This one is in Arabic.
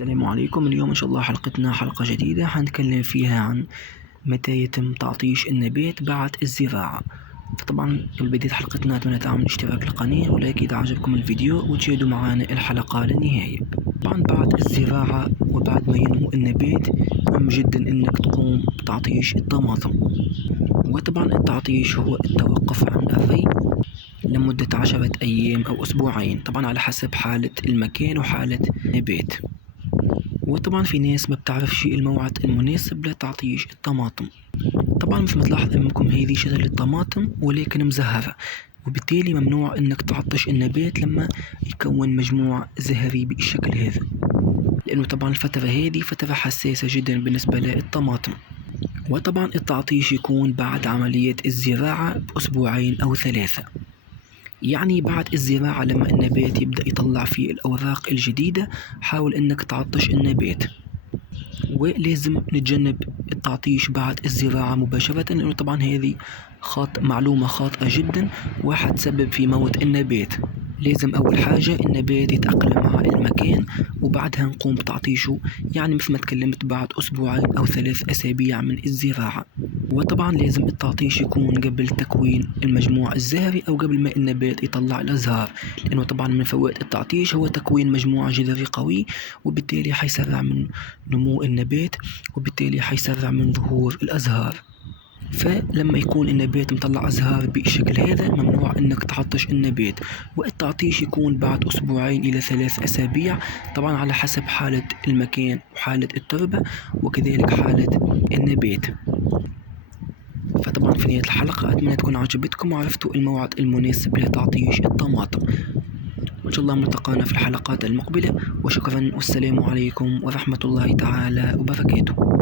السلام عليكم. اليوم إن شاء الله حلقتنا حلقة جديدة حنتكلم فيها عن متى يتم تعطيش النبات بعد الزراعة. فطبعا قبل بداية حلقتنا أتمنى تعملوا اشتراك القناة ولايك إذا عجبكم الفيديو وتشاهدوا معنا الحلقة للنهاية. طبعا بعد الزراعة وبعد ما ينمو النبات مهم جدا إنك تقوم بتعطيش الطماطم. وطبعا التعطيش هو التوقف عن الري لمدة 10 أيام أو أسبوعين، طبعا على حسب حالة المكان وحالة النبات. وطبعا في ناس ما بتعرفش الموعد المناسب لتعطيش الطماطم. طبعا مثل ما تلاحظ امامكم هذه شجرة الطماطم ولكن مزهرة، وبالتالي ممنوع انك تعطش النبات لما يكون مجموع زهري بالشكل هذا، لانه طبعا الفترة هذه فترة حساسة جدا بالنسبة للطماطم. وطبعا التعطيش يكون بعد عملية الزراعة بأسبوعين أو 3، يعني بعد الزراعة لما النبات يبدأ يطلع فيه الأوراق الجديدة حاول انك تعطش النبات. ولازم نتجنب التعطيش بعد الزراعة مباشرة، لأنه طبعا هذه معلومة خاطئة جدا وحتسبب في موت النبات. لازم أول حاجة النبات يتأقلم مع المكان وبعدها نقوم بتعطيشه، يعني مثل ما تكلمت بعد أسبوعين أو 3 أسابيع من الزراعة. وطبعا لازم التعطيش يكون قبل تكوين المجموع الزهري أو قبل ما النبات يطلع الأزهار، لأنه طبعا من فوائد التعطيش هو تكوين مجموع جذري قوي، وبالتالي حيسرع من نمو النبات وبالتالي حيسرع من ظهور الأزهار. فلما يكون النبات مطلع أزهار بالشكل هذا ممنوع انك تعطش النبات. والتعطيش يكون بعد أسبوعين إلى 3 أسابيع، طبعا على حسب حالة المكان وحالة التربة وكذلك حالة النبات. فطبعا في نهاية الحلقة أتمنى تكون عجبتكم وعرفتوا الموعد المناسب لتعطيش الطماطم. وإن شاء الله ملتقانا في الحلقات المقبلة، وشكرا والسلام عليكم ورحمة الله تعالى وبركاته.